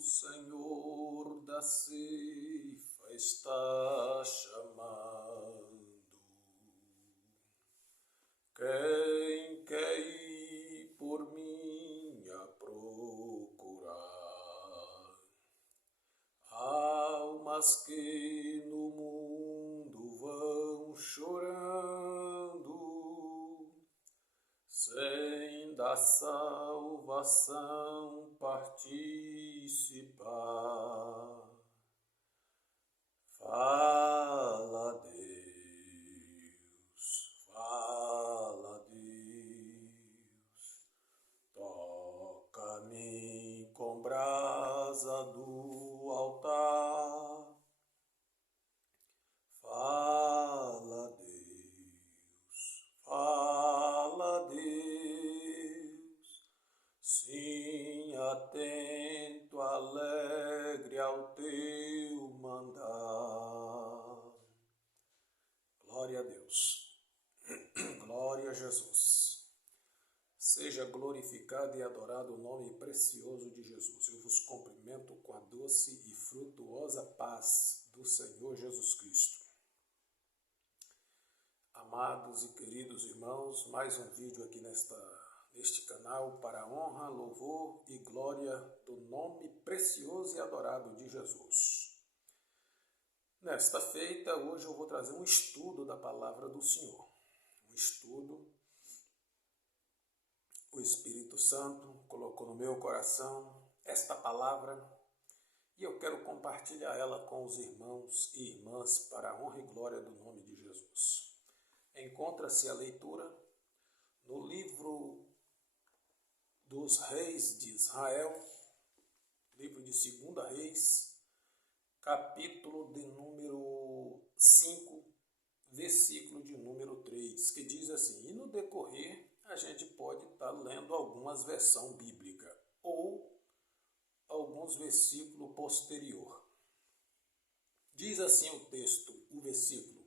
Senhor da ceifa está chamando. Quem quer ir por mim a procurar? Almas que no mundo vão chorando, sem da salvação participar. Fala, Deus, fala, Deus, toca-me com brasa do altar. Fala, Deus, sim, atento, alegre ao teu mandar. Glória a Deus, glória a Jesus. Seja glorificado e adorado o nome precioso de Jesus. Eu vos cumprimento com a doce e frutuosa paz do Senhor Jesus Cristo. Amados e queridos irmãos, mais um vídeo aqui neste canal para a honra, louvor e glória do nome precioso e adorado de Jesus. Nesta feita, hoje eu vou trazer um estudo da palavra do Senhor. Um estudo, o Espírito Santo colocou no meu coração esta palavra e eu quero compartilhar ela com os irmãos e irmãs para a honra e glória do nome de Jesus. Encontra-se a leitura no livro dos Reis de Israel, livro de 2 Reis, capítulo de número 5, versículo de número 3, que diz assim: e no decorrer a gente pode estar lendo algumas versões bíblicas ou alguns versículos posterior. Diz assim o texto, o versículo: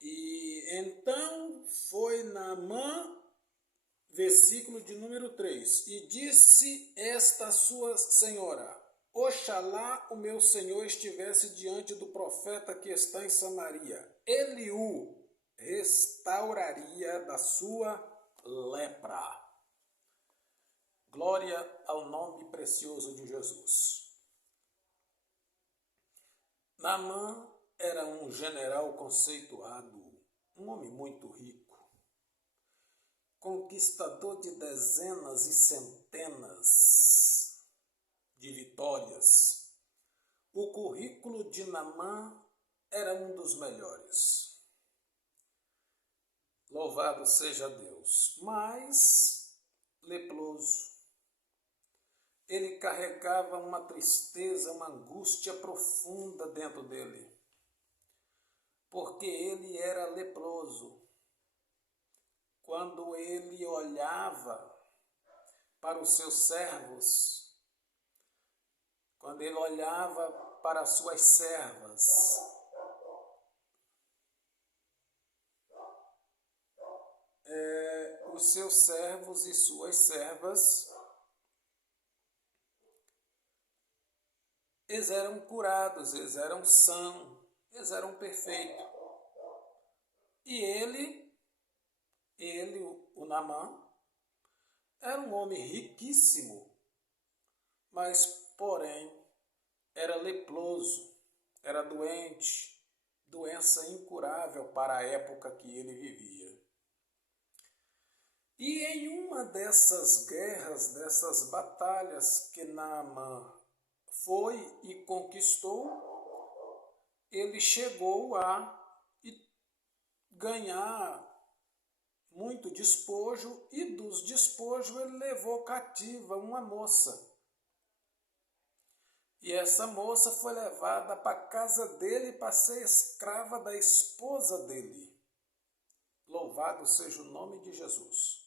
e então foi Naamã, versículo de número 3, e disse esta sua senhora: oxalá o meu senhor estivesse diante do profeta que está em Samaria, ele o restauraria da sua lepra. Glória ao nome precioso de Jesus. Naamã era um general conceituado, um homem muito rico, conquistador de dezenas e centenas de vitórias. O currículo de Naamã era um dos melhores. Louvado seja Deus. Mas leproso. Ele carregava uma tristeza, uma angústia profunda dentro dele, porque ele era leproso. Quando ele olhava para os seus servos, quando ele olhava para as suas servas, os seus servos e suas servas, eles eram curados, eles eram sãos, eles eram perfeitos. E o Naamã, era um homem riquíssimo, mas, porém, era leproso, era doente, doença incurável para a época que ele vivia. E em uma dessas guerras, dessas batalhas que Naamã foi e conquistou, ele chegou a ganhar muito despojo, e dos despojos ele levou cativa uma moça. E essa moça foi levada para a casa dele para ser escrava da esposa dele. Louvado seja o nome de Jesus.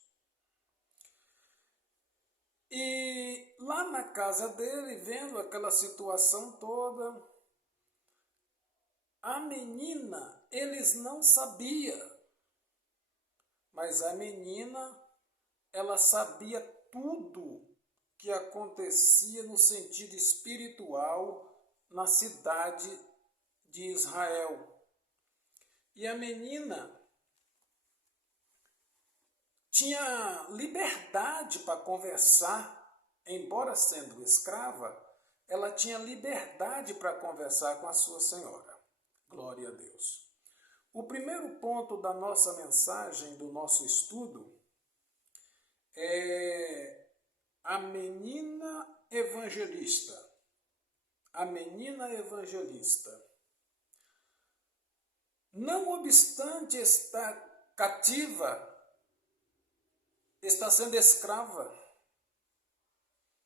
E lá na casa dele, vendo aquela situação toda, a menina, eles não sabiam, mas a menina, ela sabia tudo que acontecia no sentido espiritual na cidade de Israel. E a menina tinha liberdade para conversar, embora sendo escrava, ela tinha liberdade para conversar com a sua senhora. Glória a Deus. O primeiro ponto da nossa mensagem, do nosso estudo, é a menina evangelista. A menina evangelista. Não obstante estar cativa, está sendo escrava,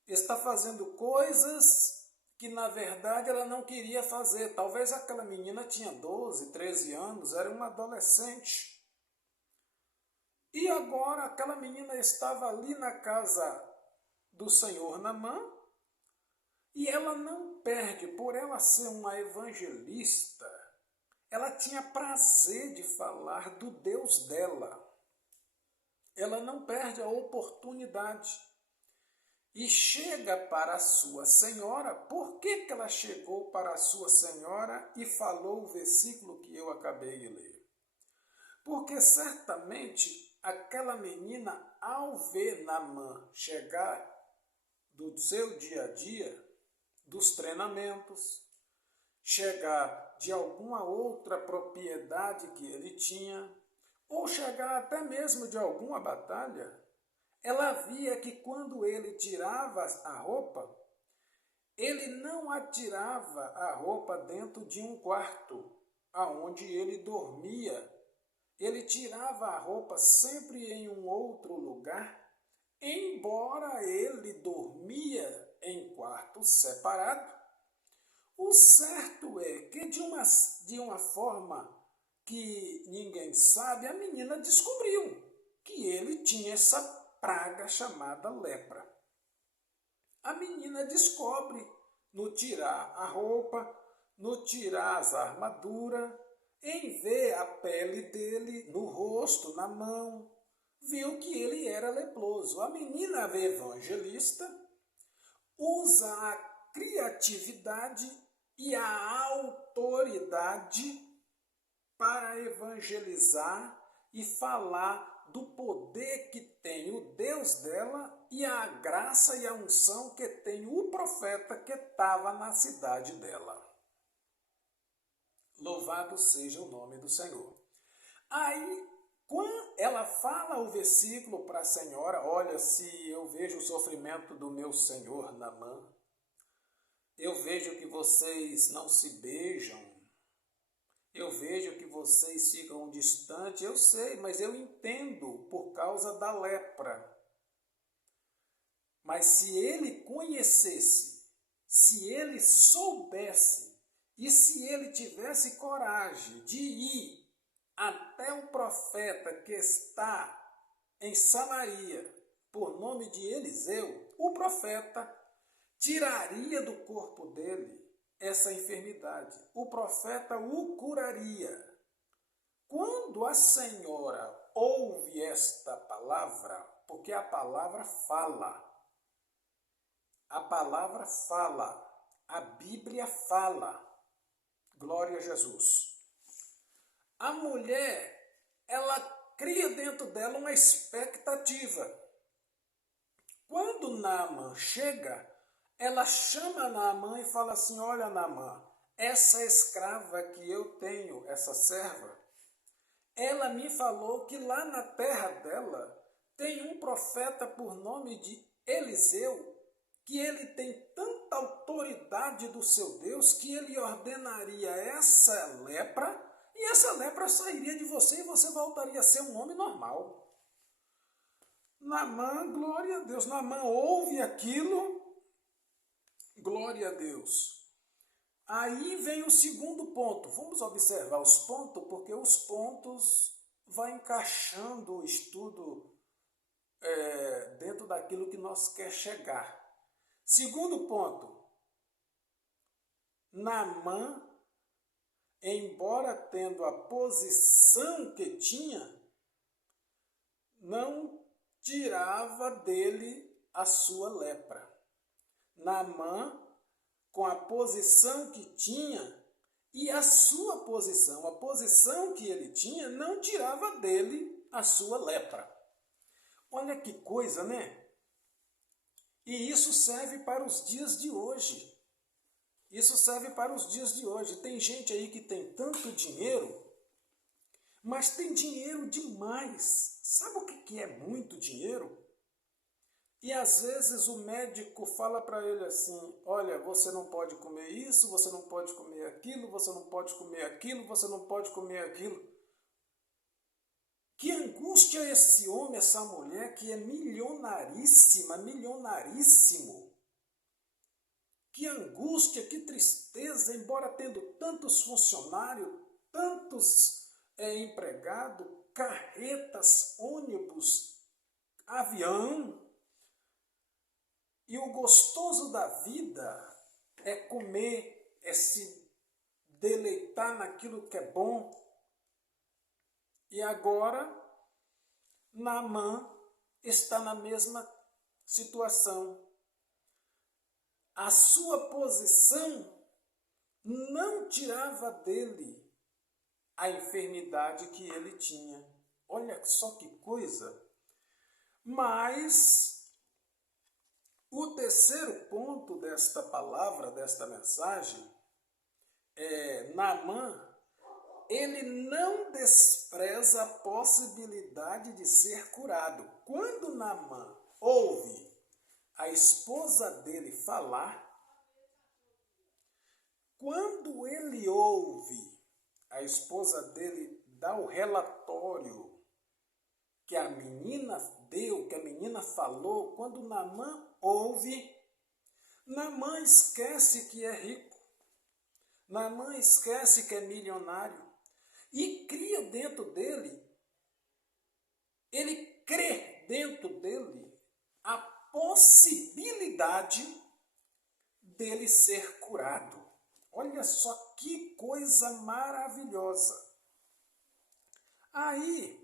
está fazendo coisas que na verdade ela não queria fazer. Talvez aquela menina tinha 12, 13 anos, era uma adolescente. E agora aquela menina estava ali na casa do senhor Naamã, e ela não perde, por ela ser uma evangelista, ela tinha prazer de falar do Deus dela. Ela não perde a oportunidade. E chega para a sua senhora. Por que ela chegou para a sua senhora e falou o versículo que eu acabei de ler? Porque certamente aquela menina, ao ver Naamã chegar do seu dia a dia, dos treinamentos, chegar de alguma outra propriedade que ele tinha, ou chegar até mesmo de alguma batalha, ela via que quando ele tirava a roupa, ele não atirava a roupa dentro de um quarto, aonde ele dormia. Ele tirava a roupa sempre em um outro lugar, embora ele dormia em quarto separado. O certo é que de uma forma que ninguém sabe, a menina descobriu que ele tinha essa praga chamada lepra. A menina descobre no tirar a roupa, no tirar as armaduras, em ver a pele dele no rosto, na mão, viu que ele era leproso. A menina evangelista usa a criatividade e a autoridade para evangelizar e falar do poder que tem o Deus dela e a graça e a unção que tem o profeta que estava na cidade dela. Louvado seja o nome do Senhor. Aí, quando ela fala o versículo para a senhora, olha, se eu vejo o sofrimento do meu senhor Naamã, eu vejo que vocês não se beijam, eu vejo que vocês ficam distantes, eu sei, mas eu entendo por causa da lepra. Mas se ele conhecesse, se ele soubesse, e se ele tivesse coragem de ir até o profeta que está em Samaria, por nome de Eliseu, o profeta tiraria do corpo dele essa enfermidade. O profeta o curaria. Quando a senhora ouve esta palavra, porque a palavra fala, a Bíblia fala, glória a Jesus. A mulher, ela cria dentro dela uma expectativa. Quando Naamã chega, ela chama Naamã e fala assim, olha Naamã, essa escrava que eu tenho, essa serva, ela me falou que lá na terra dela tem um profeta por nome de Eliseu, que ele tem tanta autoridade do seu Deus que ele ordenaria essa lepra e essa lepra sairia de você e você voltaria a ser um homem normal. Naamã, glória a Deus, Naamã ouve aquilo, glória a Deus. Aí vem o segundo ponto. Vamos observar os pontos, porque os pontos vai encaixando o estudo dentro daquilo que nós quer chegar. Segundo ponto. Naamã, embora tendo a posição que tinha, não tirava dele a sua lepra. Naamã, com a posição que tinha, e a sua posição, a posição que ele tinha, não tirava dele a sua lepra. Olha que coisa, né? E isso serve para os dias de hoje. Isso serve para os dias de hoje. Tem gente aí que tem tanto dinheiro, mas tem dinheiro demais. Sabe o que é muito dinheiro? E às vezes o médico fala para ele assim, olha, você não pode comer isso, você não pode comer aquilo, você não pode comer aquilo, você não pode comer aquilo. Que angústia esse homem, essa mulher que é milionaríssima, milionaríssimo. Que angústia, que tristeza, embora tendo tantos funcionários, tantos empregados, carretas, ônibus, avião. E o gostoso da vida é comer, é se deleitar naquilo que é bom. E agora, Naamã está na mesma situação. A sua posição não tirava dele a enfermidade que ele tinha. Olha só que coisa! Mas o terceiro ponto desta palavra, desta mensagem, é Naamã, ele não despreza a possibilidade de ser curado. Quando Naamã ouve a esposa dele falar, quando ele ouve a esposa dele dar o relatório que a menina deu, que a menina falou, quando Naamã ouve, Naamã esquece que é rico, Naamã esquece que é milionário e cria dentro dele, ele crê dentro dele a possibilidade dele ser curado. Olha só que coisa maravilhosa. Aí,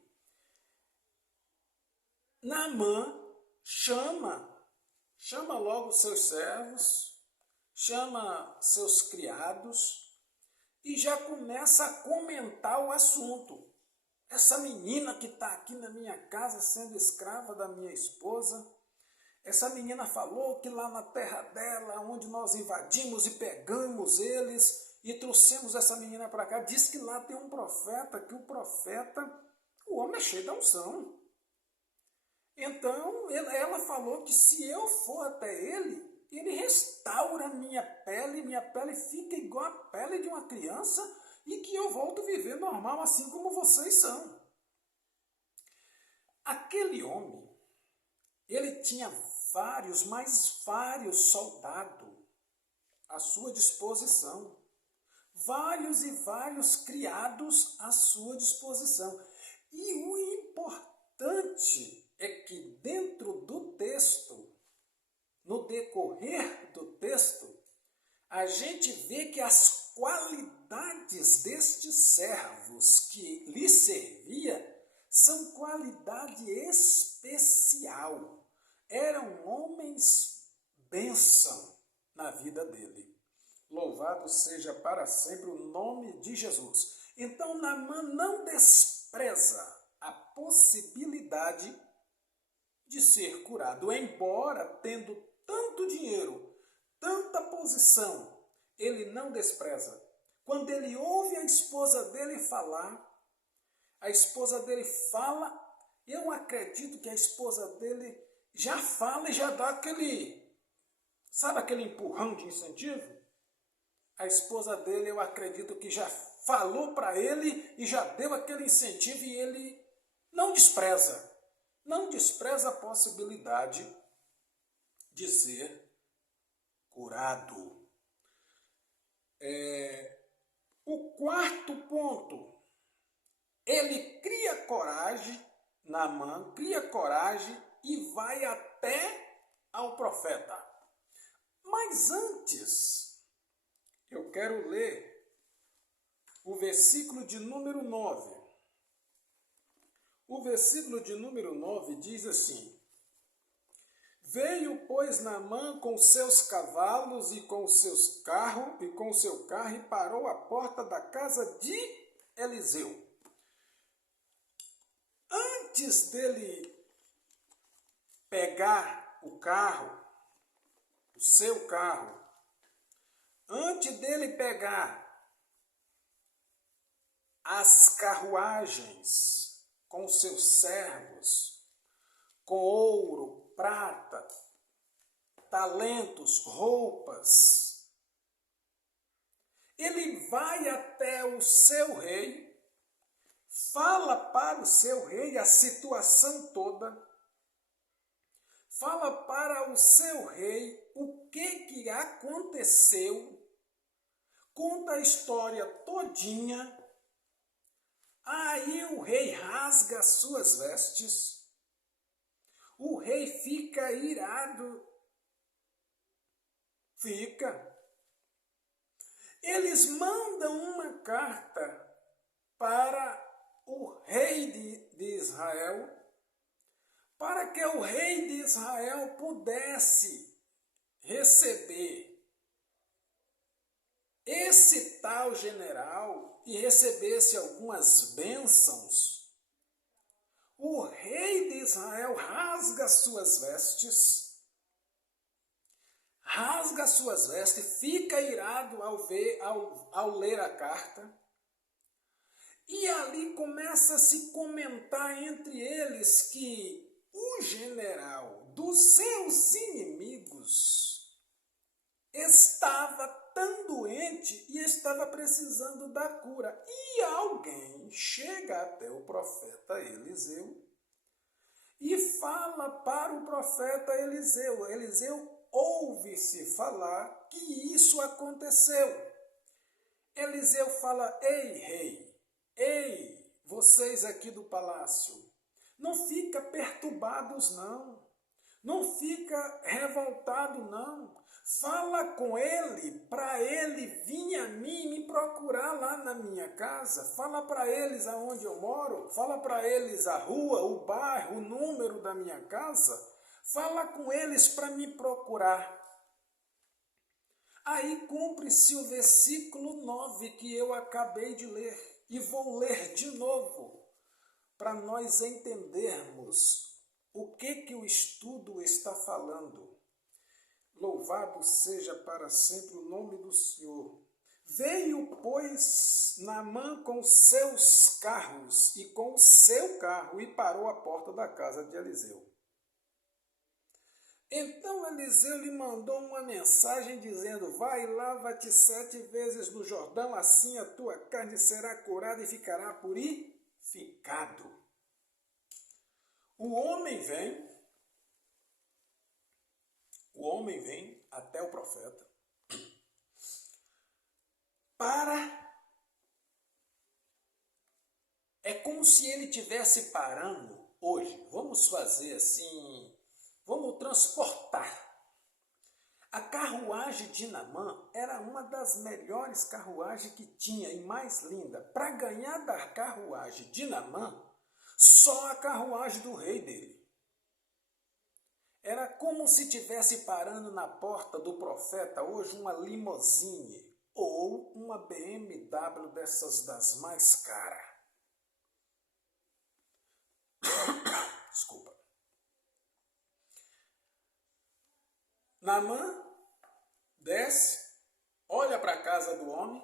Naamã chama logo seus servos, chama seus criados e já começa a comentar o assunto. Essa menina que está aqui na minha casa sendo escrava da minha esposa, essa menina falou que lá na terra dela, onde nós invadimos e pegamos eles e trouxemos essa menina para cá, diz que lá tem um profeta, que o profeta, o homem é cheio da unção. Então, ela falou que se eu for até ele, ele restaura minha pele fica igual a pele de uma criança e que eu volto a viver normal assim como vocês são. Aquele homem, ele tinha vários soldados à sua disposição. Vários e vários criados à sua disposição. E o importante é que dentro do texto, no decorrer do texto, a gente vê que as qualidades destes servos que lhe servia são qualidade especial. Eram homens bênção na vida dele. Louvado seja para sempre o nome de Jesus. Então Naamã não despreza a possibilidade de ser curado, embora tendo tanto dinheiro, tanta posição, ele não despreza. Quando ele ouve a esposa dele falar, a esposa dele fala, eu acredito que a esposa dele já fala e já dá aquele, sabe aquele empurrão de incentivo? A esposa dele, eu acredito que já falou para ele e já deu aquele incentivo e ele não despreza a possibilidade de ser curado. O quarto ponto, ele cria coragem, Naamã cria coragem e vai até ao profeta. Mas antes, eu quero ler o versículo de número 9. O versículo de número 9 diz assim: Veio, pois, Naamã com seus cavalos e com seus carros e com seu carro e parou à porta da casa de Eliseu. Antes dele pegar o carro, o seu carro, antes dele pegar as carruagens com seus servos, com ouro, prata, talentos, roupas, ele vai até o seu rei, fala para o seu rei a situação toda, fala para o seu rei o que aconteceu, conta a história todinha. Aí o rei rasga as suas vestes, o rei fica irado, Eles mandam uma carta para o rei de Israel, para que o rei de Israel pudesse receber esse tal general e recebesse algumas bênçãos. O rei de Israel rasga suas vestes, fica irado ao ler a carta, e ali começa a se comentar entre eles que o general dos seus inimigos estava tão doente e estava precisando da cura. E alguém chega até o profeta Eliseu e fala para o profeta Eliseu. Eliseu ouve-se falar que isso aconteceu. Eliseu fala: ei, rei, ei, vocês aqui do palácio, não fica perturbados não, não fica revoltado não. Fala com ele, para ele vir a mim me procurar lá na minha casa. Fala para eles aonde eu moro, fala para eles a rua, o bairro, o número da minha casa. Fala com eles para me procurar. Aí cumpre-se o versículo 9 que eu acabei de ler, e vou ler de novo, para nós entendermos o que o estudo está falando. Louvado seja para sempre o nome do Senhor. Veio, pois, Naamã com seus carros e com o seu carro e parou à porta da casa de Eliseu. Então Eliseu lhe mandou uma mensagem dizendo: vai e lava-te 7 vezes no Jordão, assim a tua carne será curada e ficará purificado. O homem vem até o profeta É como se ele estivesse parando hoje. Vamos fazer assim, vamos transportar. A carruagem de Naamã era uma das melhores carruagens que tinha e mais linda. Para ganhar da carruagem de Naamã, só a carruagem do rei dele. Era como se estivesse parando na porta do profeta hoje uma limousine ou uma BMW dessas das mais caras. Desculpa. Naamã desce, olha para a casa do homem,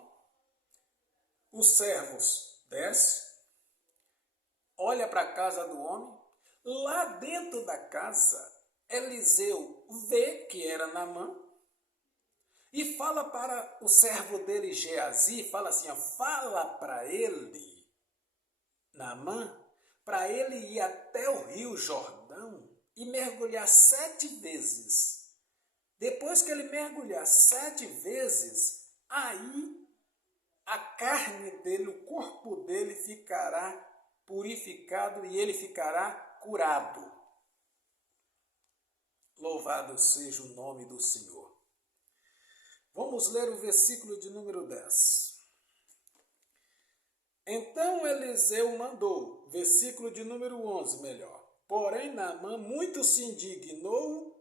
os servos descem, olha para a casa do homem, lá dentro da casa, Eliseu vê que era Naamã e fala para o servo dele, Geazi, fala assim, fala para ele, Naamã, para ele ir até o rio Jordão e mergulhar 7 vezes. Depois que ele mergulhar 7 vezes, aí a carne dele, o corpo dele ficará purificado e ele ficará curado. Louvado seja o nome do Senhor. Vamos ler o versículo de número 10. Então Eliseu mandou, versículo de número 11 melhor. Porém Naamã muito se indignou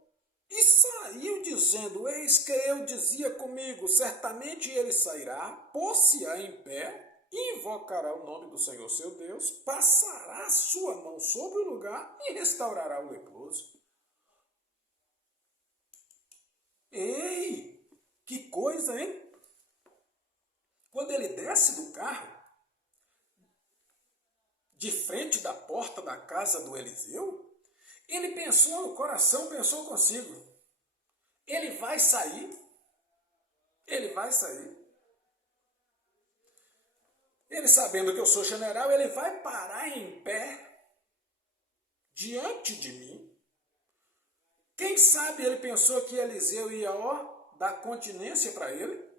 E saiu dizendo, eis que eu dizia comigo, certamente ele sairá, pôr-se-á em pé, invocará o nome do Senhor seu Deus, passará a sua mão sobre o lugar e restaurará o leproso. Ei, que coisa, hein? Quando ele desce do carro, de frente da porta da casa do Eliseu, ele pensou no coração, pensou consigo, ele vai sair, ele vai sair. Ele, sabendo que eu sou general, ele vai parar em pé diante de mim. Quem sabe ele pensou que Eliseu ia, dar continência para ele?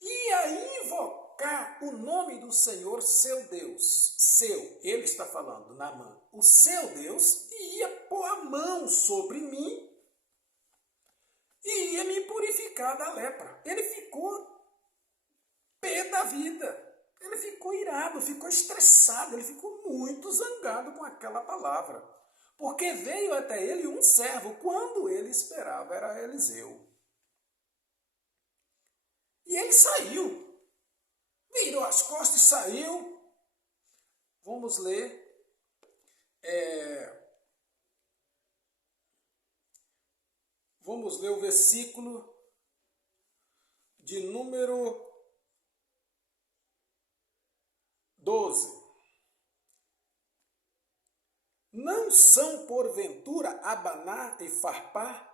Ia invocar o nome do Senhor, seu Deus. Ele está falando, Naamã, o seu Deus, e ia pôr a mão sobre mim e ia me purificar da lepra. Ele ficou pé da vida. Ele ficou irado, ficou estressado, ele ficou muito zangado com aquela palavra. Porque veio até ele um servo, quando ele esperava era Eliseu. E ele saiu, virou as costas e saiu. Vamos ler. Vamos ler o versículo de número 12. Não são, porventura, Abaná e Farpá,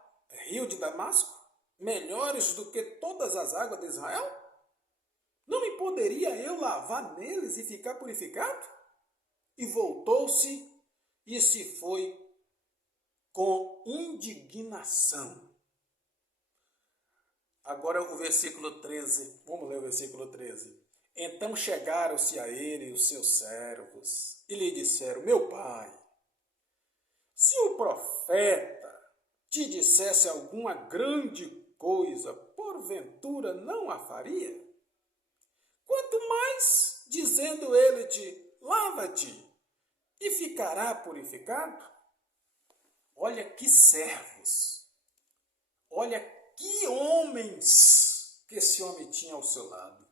rio de Damasco, melhores do que todas as águas de Israel? Não me poderia eu lavar neles e ficar purificado? E voltou-se e se foi com indignação. Agora o versículo 13, vamos ler o versículo 13. Então chegaram-se a ele os seus servos e lhe disseram, meu pai, se o profeta te dissesse alguma grande coisa, porventura não a faria? Quanto mais, dizendo ele-te, lava-te e ficará purificado? Olha que servos, olha que homens que esse homem tinha ao seu lado.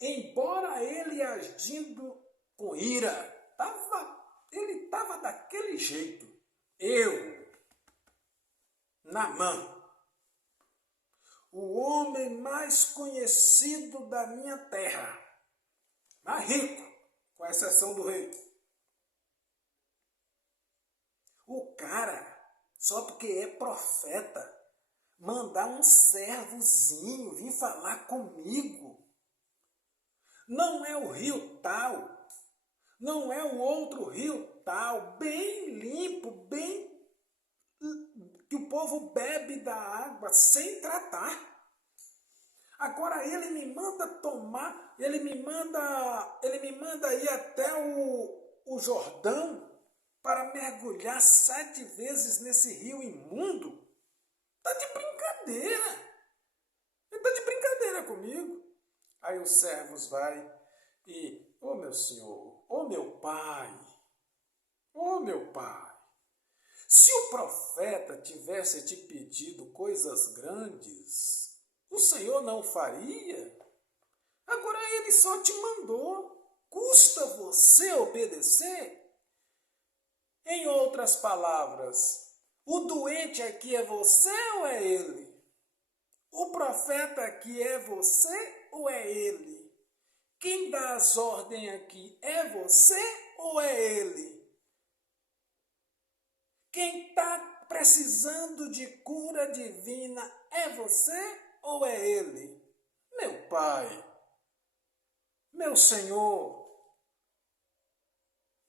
Embora ele agindo com ira, ele estava daquele jeito. Naamã, o homem mais conhecido da minha terra, mais rico, com exceção do rei. O cara, só porque é profeta, mandar um servozinho vir falar comigo. Não é o rio tal, não é o outro rio tal, bem limpo, bem que o povo bebe da água sem tratar. Agora ele me manda tomar, ele me manda ir até o Jordão para mergulhar 7 vezes nesse rio imundo. Tá de brincadeira. Ele tá de brincadeira comigo. Aí os servos vai e, meu senhor, meu pai, meu pai, se o profeta tivesse te pedido coisas grandes, o Senhor não faria? Agora ele só te mandou. Custa você obedecer? Em outras palavras, o doente aqui é você ou é ele? O profeta aqui é você ou é ele? Quem dá as ordens aqui é você ou é ele? Quem está precisando de cura divina é você ou é ele? Meu pai, meu senhor,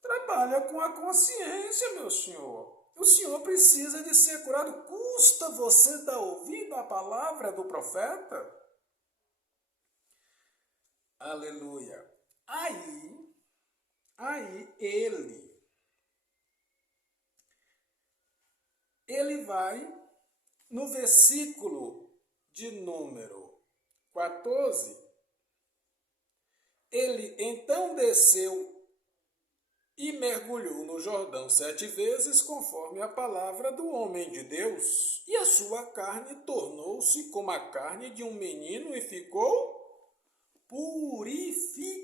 trabalha com a consciência, meu senhor. O senhor precisa de ser curado. Custa você dar ouvido à palavra do profeta? Aleluia. Aí ele vai no versículo de número 14. Ele então desceu e mergulhou no Jordão 7 vezes, conforme a palavra do homem de Deus. E a sua carne tornou-se como a carne de um menino e ficou purificado.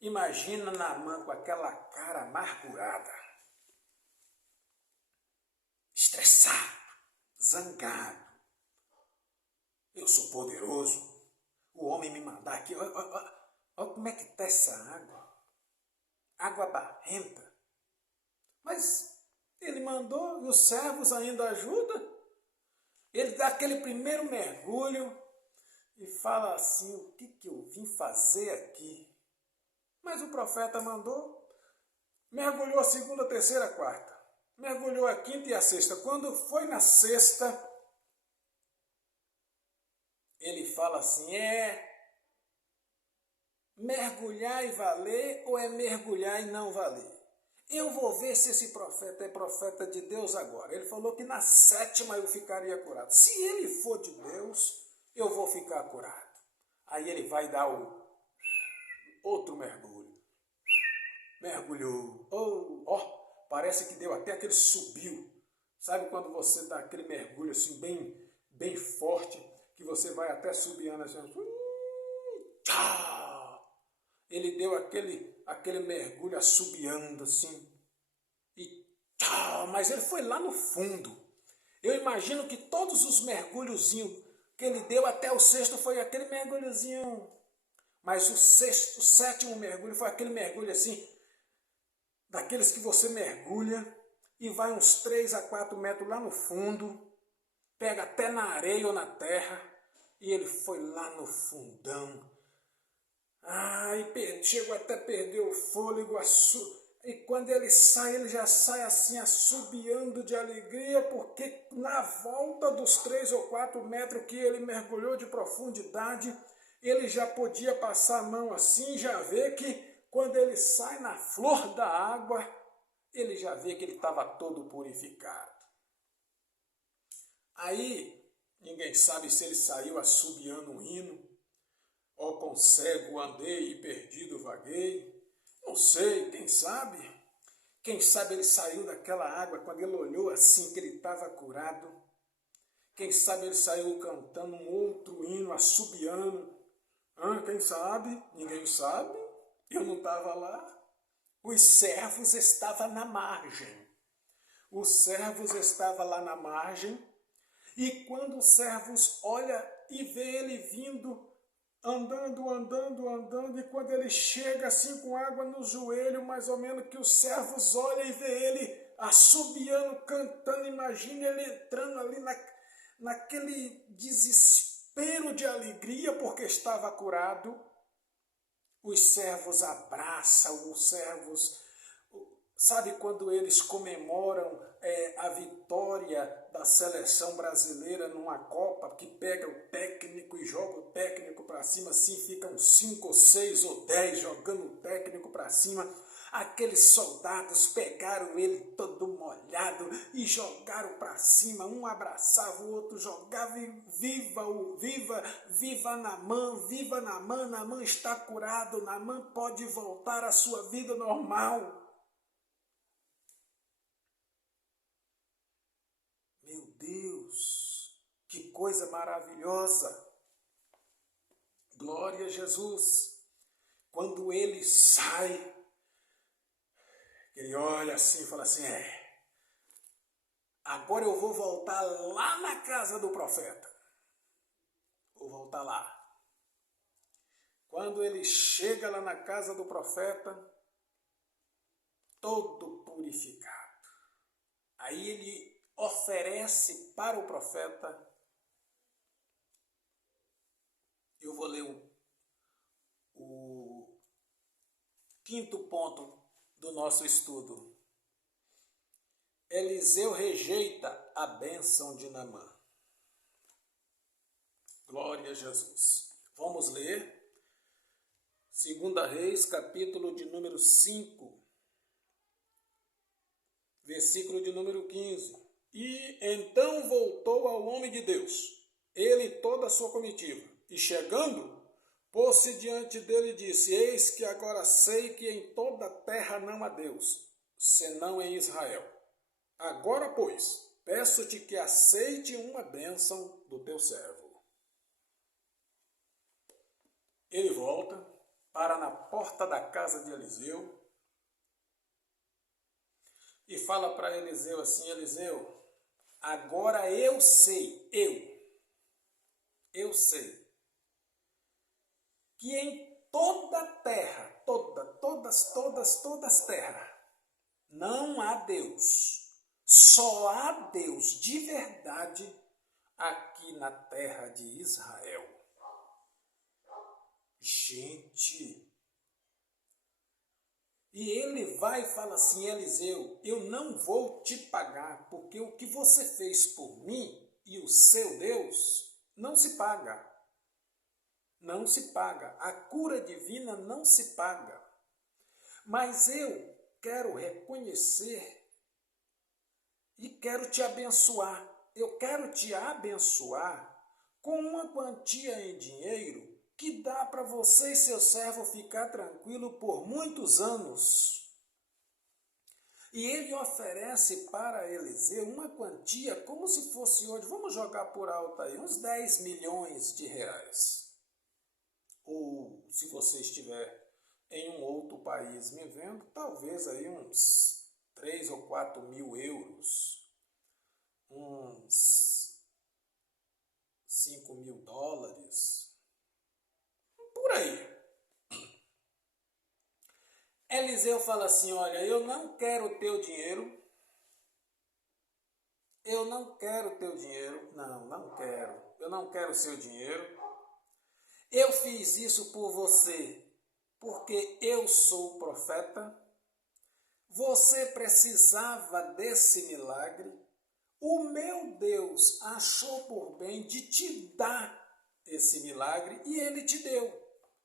Imagina Naamã com aquela cara amargurada, estressado, zangado. Eu sou poderoso, o homem me mandar aqui, olha como é que está essa água, água barrenta. Mas ele mandou e os servos ainda ajudam. Ele dá aquele primeiro mergulho e fala assim, o que eu vim fazer aqui? Mas o profeta mandou, mergulhou a segunda, a terceira, a quarta. Mergulhou a quinta e a sexta. Quando foi na sexta, ele fala assim, mergulhar e valer ou é mergulhar e não valer? Eu vou ver se esse profeta é profeta de Deus agora. Ele falou que na sétima eu ficaria curado. Se ele for de Deus, eu vou ficar curado. Aí ele vai dar o outro mergulho. Mergulhou. Parece que deu até aquele subiu. Sabe quando você dá aquele mergulho assim bem forte, que você vai até subiando assim. Ele deu aquele mergulho assobiando assim. Mas ele foi lá no fundo. Eu imagino que todos os mergulhozinhos que ele deu até o sexto foi aquele mergulhozinho. Mas o sétimo mergulho foi aquele mergulho assim, daqueles que você mergulha e vai uns 3 a 4 metros lá no fundo, pega até na areia ou na terra, e ele foi lá no fundão. E chegou até a perder o fôlego, e quando ele sai, ele já sai assim, assobiando de alegria, porque na volta dos 3 ou 4 metros que ele mergulhou de profundidade, ele já podia passar a mão assim, já vê que quando ele sai na flor da água, ele já vê que ele estava todo purificado. Aí, ninguém sabe se ele saiu assobiando um hino, ó com cego andei e perdido vaguei. Não sei, quem sabe? Quem sabe ele saiu daquela água quando ele olhou assim que ele estava curado. Quem sabe ele saiu cantando um outro hino, assobiando. Quem sabe? Ninguém sabe. Eu não estava lá. Os servos estavam na margem. Os servos estavam lá na margem. E quando os servos olham e vê ele vindo, andando, e quando ele chega assim com água no joelho, mais ou menos, que os servos olham e vê ele assobiando, cantando, imagina ele entrando ali naquele desespero de alegria porque estava curado. Os servos abraçam, os servos, sabe quando eles comemoram a vitória da seleção brasileira numa Copa, que pega o técnico e joga o técnico para cima, assim ficam 5 ou 6 ou 10 jogando o técnico para cima. Aqueles soldados pegaram ele todo molhado e jogaram para cima, um abraçava o outro, jogava e viva Naamã, Naamã está curado, Naamã pode voltar à sua vida normal. Meu Deus, que coisa maravilhosa! Glória a Jesus! Quando ele sai, ele olha assim e fala assim, agora eu vou voltar lá na casa do profeta. Vou voltar lá. Quando ele chega lá na casa do profeta, todo purificado. Aí ele oferece para o profeta, eu vou ler o 5º ponto do nosso estudo. Eliseu rejeita a bênção de Naamã. Glória a Jesus. Vamos ler 2 Reis, capítulo de número 5, versículo de número 15. E então voltou ao homem de Deus, ele e toda a sua comitiva, e chegando, Pôs-se diante dele e disse: Eis que agora sei que em toda a terra não há Deus, senão em Israel. Agora, pois, peço-te que aceite uma bênção do teu servo. Ele volta, para na porta da casa de Eliseu e fala para Eliseu assim: Eliseu, agora eu sei, eu sei, que em toda a terra, todas terra, não há Deus. Só há Deus de verdade aqui na terra de Israel. Gente, e ele vai e fala assim: Eliseu, eu não vou te pagar, porque o que você fez por mim e o seu Deus não se paga. Não se paga. A cura divina não se paga. Mas eu quero reconhecer e quero te abençoar. Eu quero te abençoar com uma quantia em dinheiro que dá para você e seu servo ficar tranquilo por muitos anos. E ele oferece para Eliseu uma quantia como se fosse hoje, vamos jogar por alto aí, uns 10 milhões de reais. Ou se você estiver em um outro país me vendo, talvez aí uns 3 ou 4 mil euros, uns 5 mil dólares, por aí. Eliseu fala assim: olha, eu não quero o teu dinheiro, não quero, eu não quero o seu dinheiro, eu fiz isso por você, porque eu sou profeta, você precisava desse milagre, o meu Deus achou por bem de te dar esse milagre e ele te deu.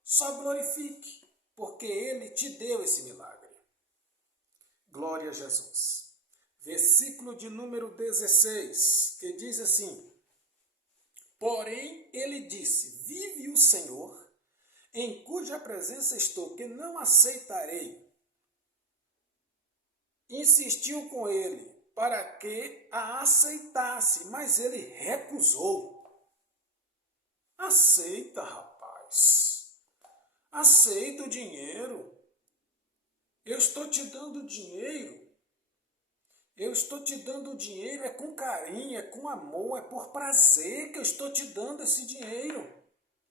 Só glorifique, porque ele te deu esse milagre. Glória a Jesus. Versículo de número 16, que diz assim: porém ele disse: vive o Senhor, em cuja presença estou, que não aceitarei. Insistiu com ele para que a aceitasse, mas ele recusou. Aceita, rapaz. Aceita o dinheiro. Eu estou te dando dinheiro. Eu estou te dando dinheiro, é com carinho, é com amor, é por prazer que eu estou te dando esse dinheiro.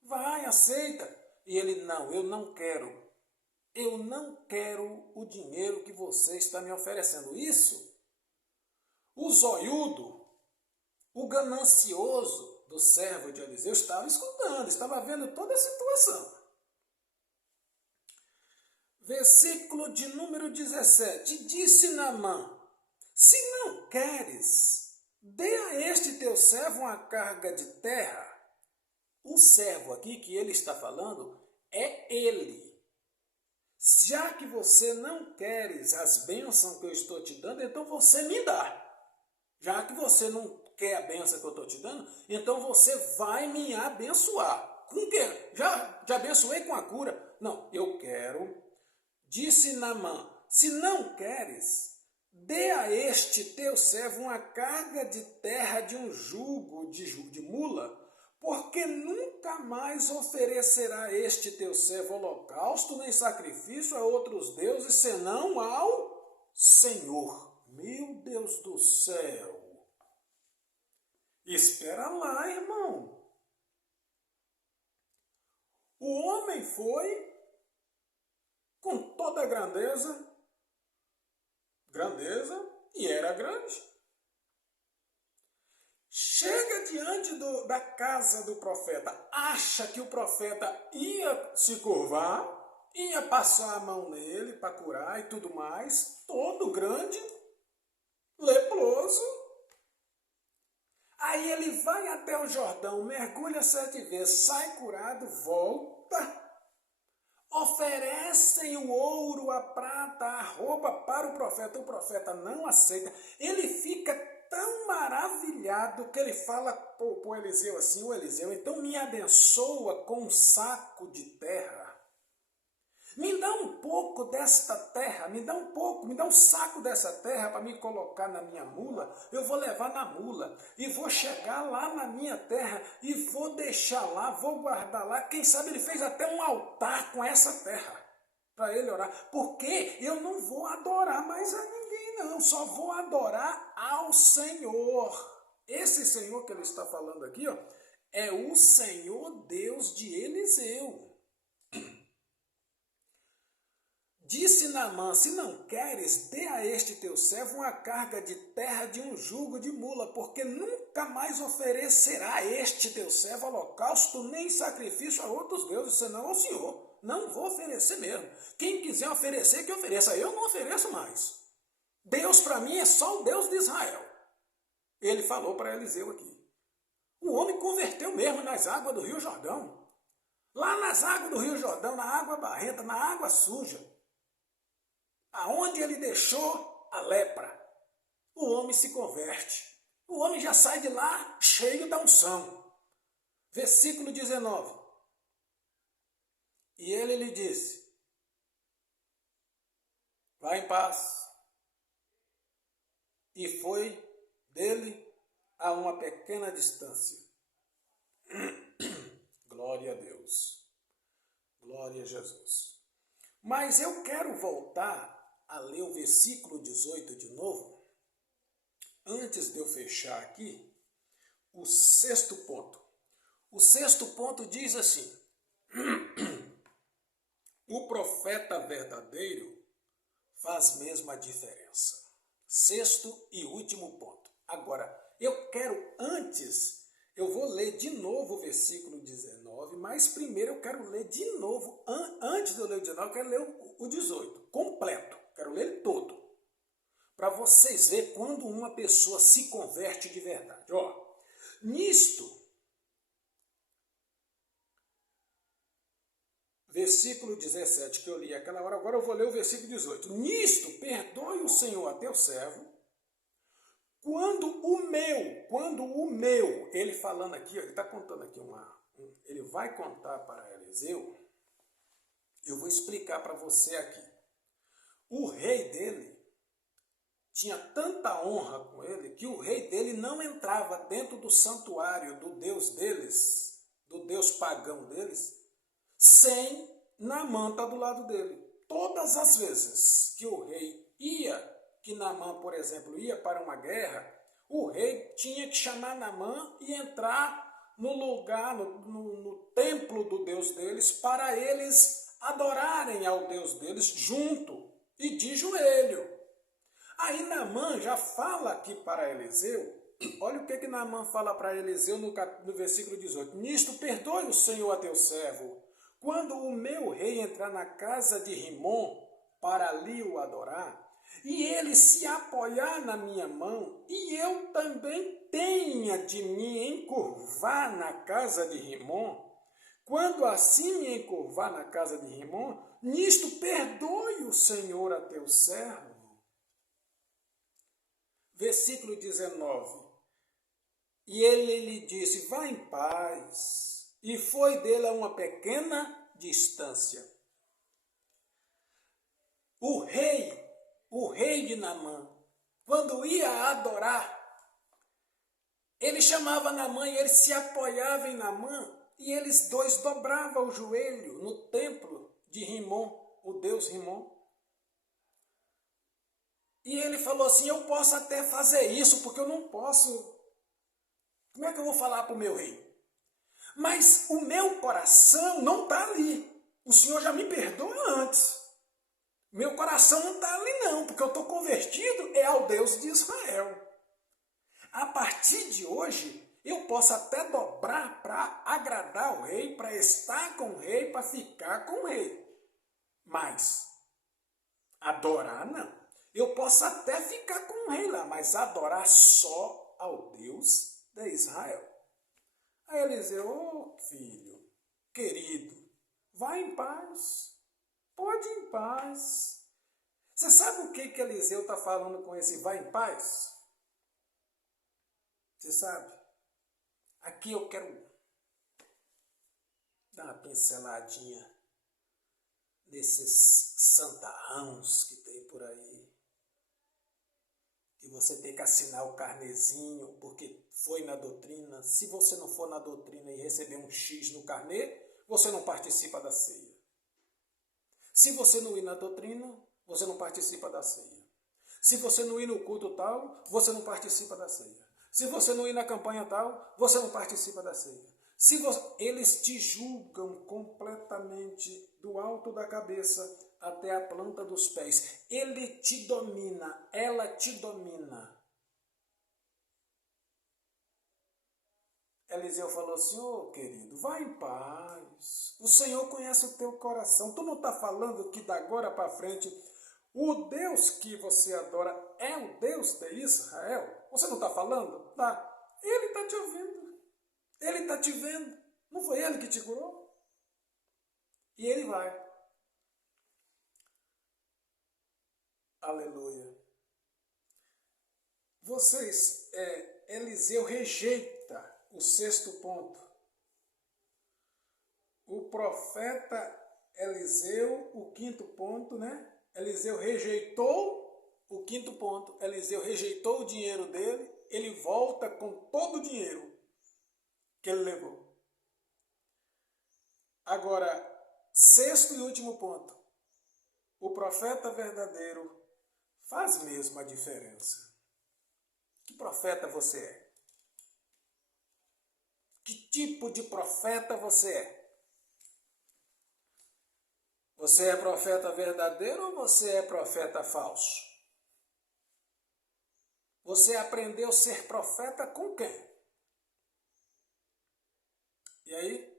Vai, aceita. E ele: não, eu não quero. Eu não quero o dinheiro que você está me oferecendo. Isso, o zoiudo, o ganancioso do servo de Eliseu estava escutando, estava vendo toda a situação. Versículo de número 17. Disse Naamã: se não queres, dê a este teu servo uma carga de terra. O servo aqui que ele está falando é ele. Já que você não queres as bênçãos que eu estou te dando, então você me dá. Já que você não quer a bênção que eu estou te dando, então você vai me abençoar. Com o quê? Já te abençoei com a cura. Não, eu quero. Disse Naamã: se não queres, dê a este teu servo uma carga de terra de um jugo de mula, porque nunca mais oferecerá este teu servo holocausto nem sacrifício a outros deuses, senão ao Senhor. Meu Deus do céu! Espera lá, irmão. O homem foi com toda a grandeza, e era grande. Chega diante da casa do profeta, acha que o profeta ia se curvar, ia passar a mão nele para curar e tudo mais, todo grande, leproso. Aí ele vai até o Jordão, mergulha 7 vezes, sai curado, volta. Oferecem o ouro, a prata, a roupa para o profeta não aceita. Ele fica tão maravilhado que ele fala para o Eliseu assim: o Eliseu, então me abençoa com um saco de terra. Me dá um pouco desta terra, me dá um saco dessa terra para me colocar na minha mula. Eu vou levar na mula e vou chegar lá na minha terra e vou deixar lá, vou guardar lá. Quem sabe ele fez até um altar com essa terra para ele orar. Porque eu não vou adorar mais a ninguém, não. Só vou adorar ao Senhor. Esse Senhor que ele está falando aqui, ó, é o Senhor Deus de Eliseu. Disse Naamã: se não queres, dê a este teu servo uma carga de terra de um jugo de mula, porque nunca mais oferecerá este teu servo holocausto nem sacrifício a outros deuses, senão ao Senhor. Não vou oferecer mesmo. Quem quiser oferecer, que ofereça. Eu não ofereço mais. Deus para mim é só o Deus de Israel. Ele falou para Eliseu aqui. O homem converteu mesmo nas águas do Rio Jordão. Lá nas águas do Rio Jordão, na água barrenta, na água suja. Aonde ele deixou a lepra, o homem se converte. O homem já sai de lá cheio da unção. Versículo 19. E ele lhe disse: vá em paz. E foi dele a uma pequena distância. Glória a Deus. Glória a Jesus. Mas eu quero voltar a ler o versículo 18 de novo, antes de eu fechar aqui, o sexto ponto. O sexto ponto diz assim: o profeta verdadeiro faz mesmo a diferença. Sexto e último ponto. Agora, eu vou ler de novo o versículo 19, mas primeiro eu quero ler de novo, antes de eu ler o 19, eu quero ler o 18, completo. Quero ler ele todo, para vocês verem quando uma pessoa se converte de verdade. Ó, nisto, versículo 17 que eu li aquela hora, agora eu vou ler o versículo 18. Nisto, perdoe o Senhor a teu servo, quando o meu, ele falando aqui, ele está contando aqui ele vai contar para Eliseu, eu vou explicar para você aqui. O rei dele tinha tanta honra com ele que o rei dele não entrava dentro do santuário do Deus deles, do Deus pagão deles, sem Naamã estar do lado dele. Todas as vezes que o rei que Naamã, por exemplo, ia para uma guerra, o rei tinha que chamar Naamã e entrar no lugar, no templo do Deus deles, para eles adorarem ao Deus deles junto e de joelho. Aí Naamã já fala aqui para Eliseu, olha o que Naamã fala para Eliseu no versículo 18. Nisto perdoe o Senhor a teu servo, quando o meu rei entrar na casa de Rimom para ali o adorar, e ele se apoiar na minha mão, e eu também tenha de me encurvar na casa de Rimom, quando assim me encurvar na casa de Rimom, nisto perdoe o Senhor a teu servo. Versículo 19. E ele lhe disse: vá em paz. E foi dele a uma pequena distância. O rei de Naamã, quando ia adorar, ele chamava Naamã e ele se apoiava em Naamã, e eles dois dobravam o joelho no templo de Rimom, o deus Rimom. E ele falou assim: eu posso até fazer isso, porque eu não posso. Como é que eu vou falar para o meu rei? Mas o meu coração não está ali. O Senhor já me perdoa antes. Meu coração não está ali não, porque eu estou convertido ao Deus de Israel. A partir de hoje, eu posso até dobrar para agradar o rei, para estar com o rei, para ficar com o rei. Mas adorar não. Eu posso até ficar com o rei lá, mas adorar só ao Deus de Israel. Aí Eliseu: filho, querido, vá em paz, pode ir em paz. Você sabe o que Eliseu está falando com esse vá em paz? Você sabe, aqui eu quero dar uma pinceladinha nesses santarrãos que tem por aí. Que você tem que assinar o carnezinho porque foi na doutrina. Se você não for na doutrina e receber um X no carnê, você não participa da ceia. Se você não ir na doutrina, você não participa da ceia. Se você não ir no culto tal, você não participa da ceia. Se você não ir na campanha tal, você não participa da ceia. Eles te julgam completamente do alto da cabeça até a planta dos pés. Ele te domina, ela te domina. Eliseu falou assim, ô querido, vai em paz. O Senhor conhece o teu coração. Tu não está falando que da agora para frente o Deus que você adora é o Deus de Israel? Você não está falando? Tá. Ele está te ouvindo. Ele está te vendo. Não foi ele que te curou? E ele vai. Aleluia. Vocês, Eliseu rejeita o 6º ponto. O profeta Eliseu, o 5º ponto, né? Eliseu rejeitou o 5º ponto. Eliseu rejeitou o dinheiro dele. Ele volta com todo o dinheiro que ele levou. Agora, 6º e último ponto. O profeta verdadeiro faz mesmo a diferença. Que profeta você é? Que tipo de profeta você é? Você é profeta verdadeiro ou você é profeta falso? Você aprendeu a ser profeta com quem? E aí?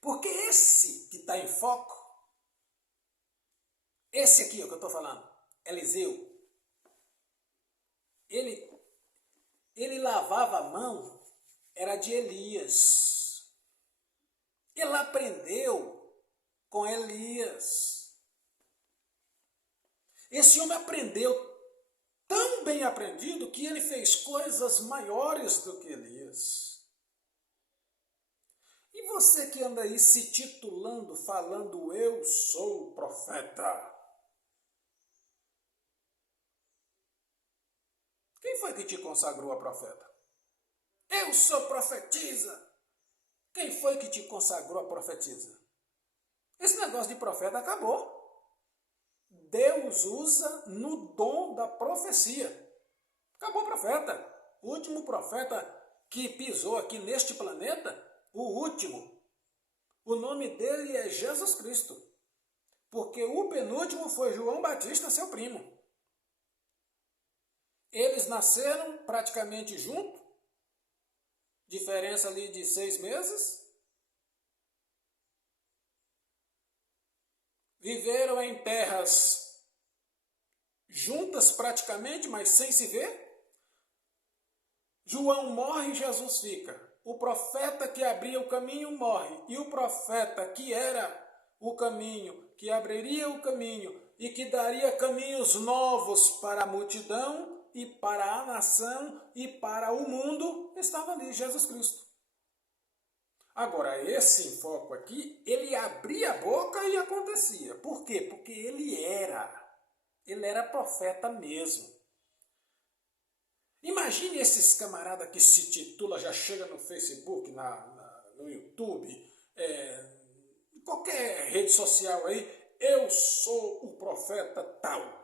Porque esse que está em foco, esse aqui, ó, que eu estou falando, Eliseu, ele lavava a mão, era de Elias. Ele aprendeu com Elias. Esse homem aprendeu tão bem aprendido que ele fez coisas maiores do que Elias. E você que anda aí se titulando, falando, eu sou profeta. Quem foi que te consagrou a profeta? Eu sou profetisa. Quem foi que te consagrou a profetisa? Esse negócio de profeta acabou. Deus usa no dom da profecia. Acabou o profeta. O último profeta que pisou aqui neste planeta, o último, o nome dele é Jesus Cristo. Porque o penúltimo foi João Batista, seu primo. Eles nasceram praticamente juntos, diferença ali de 6 meses. Viveram em terras juntas praticamente, mas sem se ver. João morre e Jesus fica. O profeta que abria o caminho morre. E o profeta que era o caminho, que abriria o caminho e que daria caminhos novos para a multidão e para a nação e para o mundo, estava ali, Jesus Cristo. Agora, esse enfoque aqui, ele abria a boca e acontecia. Por quê? Porque ele era profeta mesmo. Imagine esses camaradas que se titula, já chega no Facebook, no YouTube, em qualquer rede social aí, eu sou o profeta tal.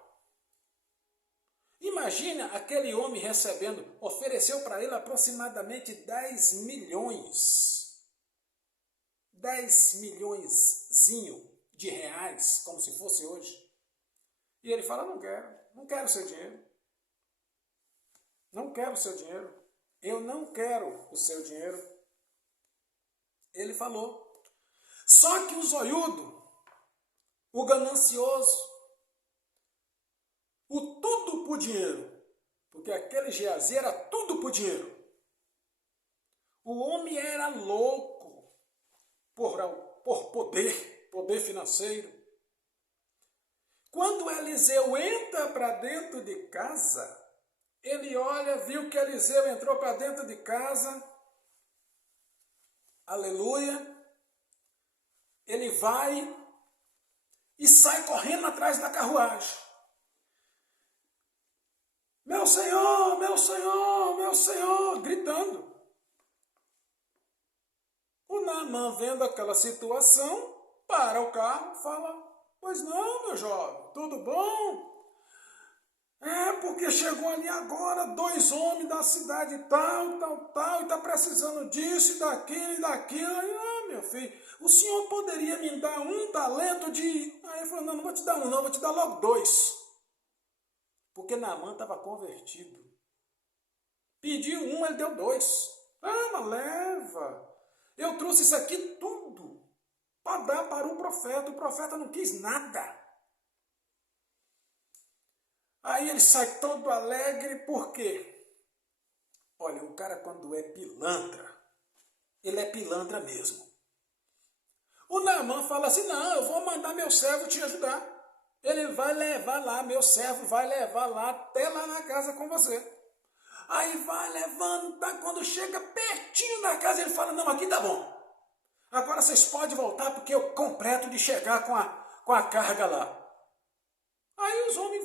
Imagina aquele homem recebendo, ofereceu para ele aproximadamente 10 milhões. 10 milhõezinho de reais, como se fosse hoje. E ele fala, não quero seu dinheiro. Não quero o seu dinheiro. Eu não quero o seu dinheiro. Ele falou. Só que o zoiudo, o ganancioso, o tudo por dinheiro, porque aquele Geazi era tudo por dinheiro. O homem era louco por poder financeiro. Quando Eliseu entra para dentro de casa, ele olha, viu que Eliseu entrou para dentro de casa, aleluia, ele vai e sai correndo atrás da carruagem. Meu Senhor, meu Senhor, meu Senhor, gritando. O Naamã, vendo aquela situação, para o carro, fala: pois não, meu jovem, tudo bom? É, porque chegou ali agora 2 homens da cidade tal, e está precisando disso e daquilo e daquilo. Aí, meu filho, o senhor poderia me dar um talento de... Aí ele falou: não vou te dar um não, vou te dar logo 2. Porque Naamã estava convertido. Pediu um, ele deu 2. Ah, mas leva. Eu trouxe isso aqui tudo para dar para o profeta não quis nada. Aí ele sai todo alegre, por quê? Olha, o cara quando é pilantra, ele é pilantra mesmo. O Naamã fala assim: não, eu vou mandar meu servo te ajudar. Ele vai levar lá, meu servo vai levar lá, até lá na casa com você. Aí vai levando, tá? Quando chega pertinho da casa, ele fala: não, aqui tá bom. Agora vocês podem voltar, porque eu completo de chegar com a carga lá. Aí os homens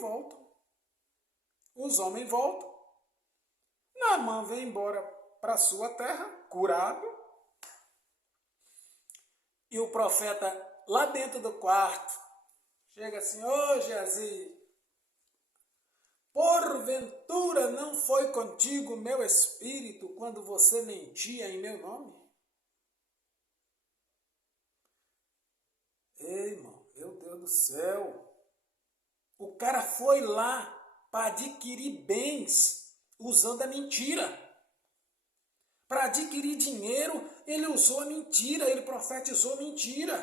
voltam. Naamã vem embora para sua terra, curado. E o profeta, lá dentro do quarto, chega assim: ô Geazi, porventura não foi contigo meu espírito quando você mentia em meu nome? Ei, irmão, meu Deus do céu. O cara foi lá para adquirir bens usando a mentira. Para adquirir dinheiro, ele usou a mentira, ele profetizou mentira.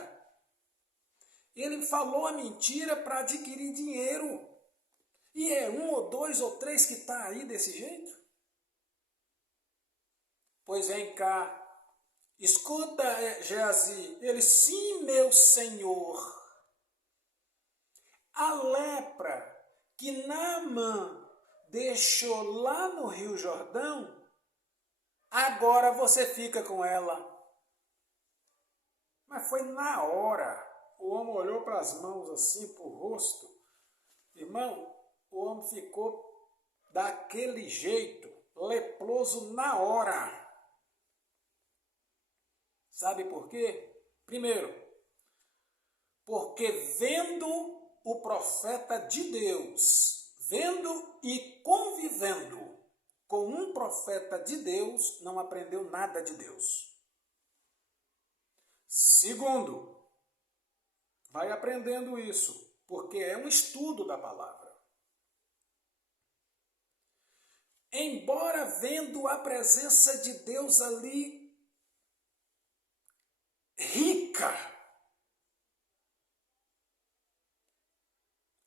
Ele falou a mentira para adquirir dinheiro. E é 1 ou 2 ou 3 que está aí desse jeito? Pois vem cá. Escuta, Geazi. Ele: sim, meu senhor. A lepra que Naamã deixou lá no Rio Jordão, agora você fica com ela. Mas foi na hora. O homem olhou para as mãos assim, para o rosto. Irmão, o homem ficou daquele jeito, leproso na hora. Sabe por quê? Primeiro, porque vendo o profeta de Deus, vendo e convivendo com um profeta de Deus, não aprendeu nada de Deus. Segundo, vai aprendendo isso, porque é um estudo da palavra. Embora vendo a presença de Deus ali rica,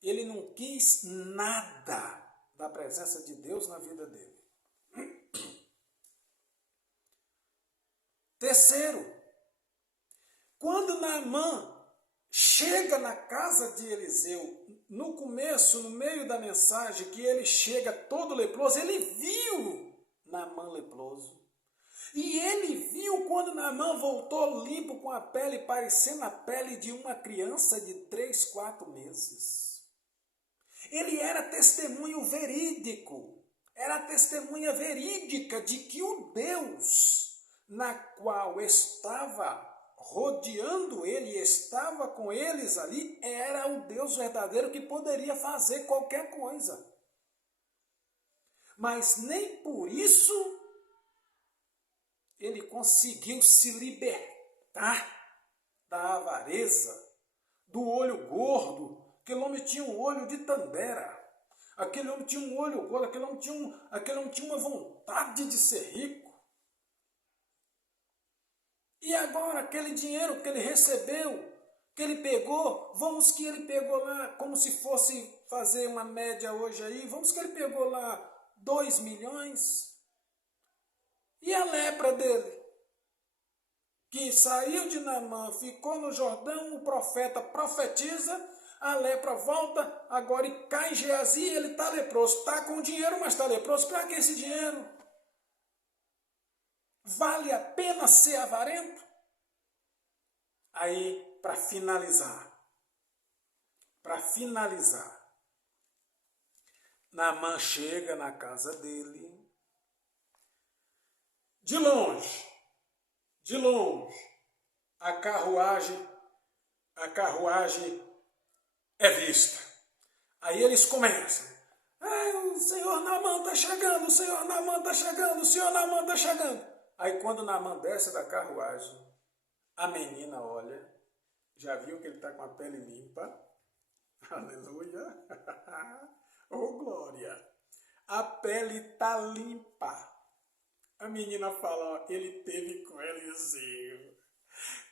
ele não quis nada da presença de Deus na vida dele. Terceiro, quando Naamã chega na casa de Eliseu, no começo, no meio da mensagem, que ele chega todo leproso, ele viu Naamã leproso. E ele viu quando Naamã voltou limpo, com a pele parecendo a pele de uma criança de 3, 4 meses. Ele era testemunho verídico, era a testemunha verídica de que o Deus na qual estava rodeando ele, estava com eles ali, era o Deus verdadeiro que poderia fazer qualquer coisa. Mas nem por isso ele conseguiu se libertar da avareza, do olho gordo. Aquele homem tinha um olho de tandera. Aquele homem tinha um olho gordo, aquele homem tinha uma vontade de ser rico. E agora, aquele dinheiro que ele recebeu, que ele pegou, vamos que ele pegou lá, como se fosse fazer uma média hoje aí, vamos que ele pegou lá 2 milhões. E a lepra dele, que saiu de Naamã, ficou no Jordão, o profeta profetiza, A lepra volta agora e cai em Geazi, ele está leproso. Está com dinheiro, mas está leproso. Para que esse dinheiro? Vale a pena ser avarento? Aí, para finalizar, Naamã chega na casa dele, de longe, a carruagem é vista. Aí eles começam. O senhor Naamã está chegando, o senhor Naamã está chegando, o senhor Naamã está chegando. Aí quando Naamã desce da carruagem, a menina olha, já viu que ele está com a pele limpa. Aleluia. Oh, glória. A pele está limpa. A menina fala, ó, ele teve com Eliseu.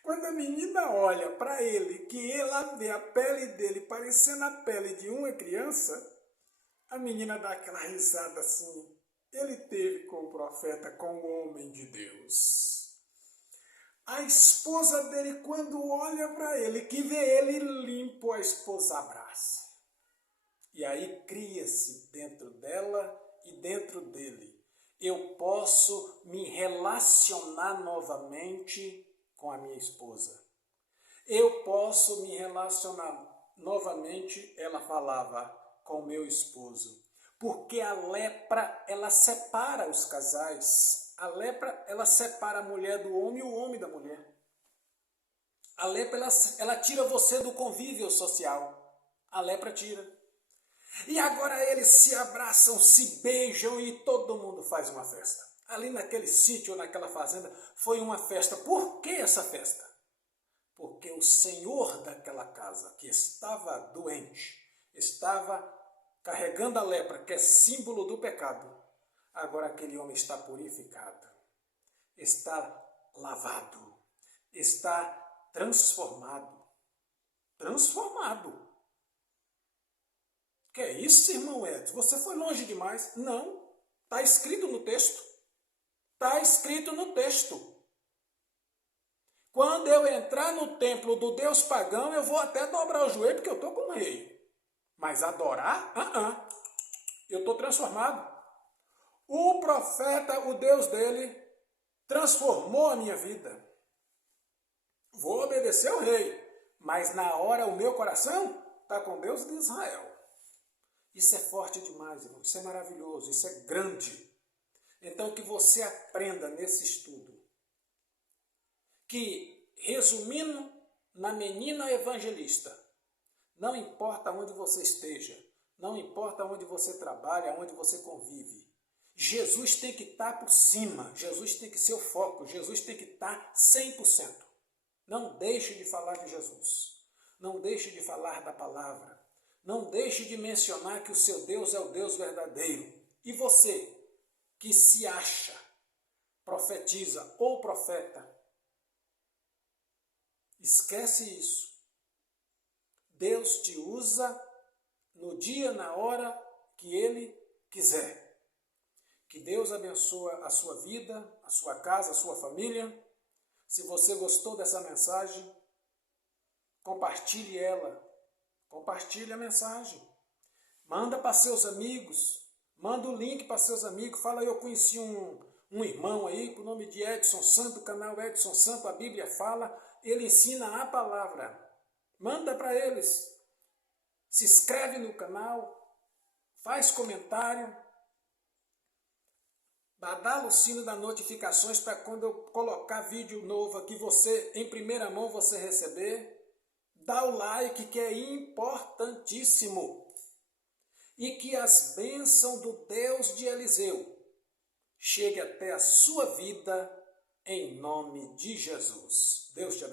Quando a menina olha para ele, que ela vê a pele dele parecendo a pele de uma criança, a menina dá aquela risada assim. Ele teve com o profeta, com o homem de Deus. A esposa dele, quando olha para ele, que vê ele limpo, a esposa abraça. E aí cria-se dentro dela e dentro dele. Eu posso me relacionar novamente com a minha esposa. Eu posso me relacionar novamente, ela falava, com o meu esposo. Porque a lepra, ela separa os casais. A lepra, ela separa a mulher do homem e o homem da mulher. A lepra, ela tira você do convívio social. A lepra tira. E agora eles se abraçam, se beijam e todo mundo faz uma festa. Ali naquele sítio, naquela fazenda, foi uma festa. Por que essa festa? Porque o senhor daquela casa, que estava doente, estava carregando a lepra, que é símbolo do pecado, agora aquele homem está purificado, está lavado, está transformado. Transformado. Que é isso, irmão Edson? Você foi longe demais? Não. Está escrito no texto. Está escrito no texto. Quando eu entrar no templo do Deus pagão, eu vou até dobrar o joelho, porque eu estou com o rei. Mas adorar? Eu estou transformado. O profeta, o Deus dele, transformou a minha vida. Vou obedecer ao rei. Mas na hora o meu coração está com Deus de Israel. Isso é forte demais, irmão. Isso é maravilhoso, isso é grande. Então, que você aprenda nesse estudo que, resumindo na menina evangelista, não importa onde você esteja, não importa onde você trabalha, onde você convive, Jesus tem que estar por cima, Jesus tem que ser o foco, Jesus tem que estar 100%. Não deixe de falar de Jesus, não deixe de falar da palavra. Não deixe de mencionar que o seu Deus é o Deus verdadeiro. E você, que se acha, profetiza ou profeta, esquece isso. Deus te usa no dia, na hora que Ele quiser. Que Deus abençoe a sua vida, a sua casa, a sua família. Se você gostou dessa mensagem, compartilhe ela. Compartilhe a mensagem. Manda para seus amigos. Manda o link para seus amigos. Fala, eu conheci um irmão aí, com o nome de Edson Santo, o canal Edson Santo, a Bíblia fala, ele ensina a palavra. Manda para eles. Se inscreve no canal, faz comentário, badala o sino das notificações para quando eu colocar vídeo novo aqui, você, em primeira mão, você receber. Dá o like, que é importantíssimo. E que as bênçãos do Deus de Eliseu chegue até a sua vida, em nome de Jesus. Deus te abençoe.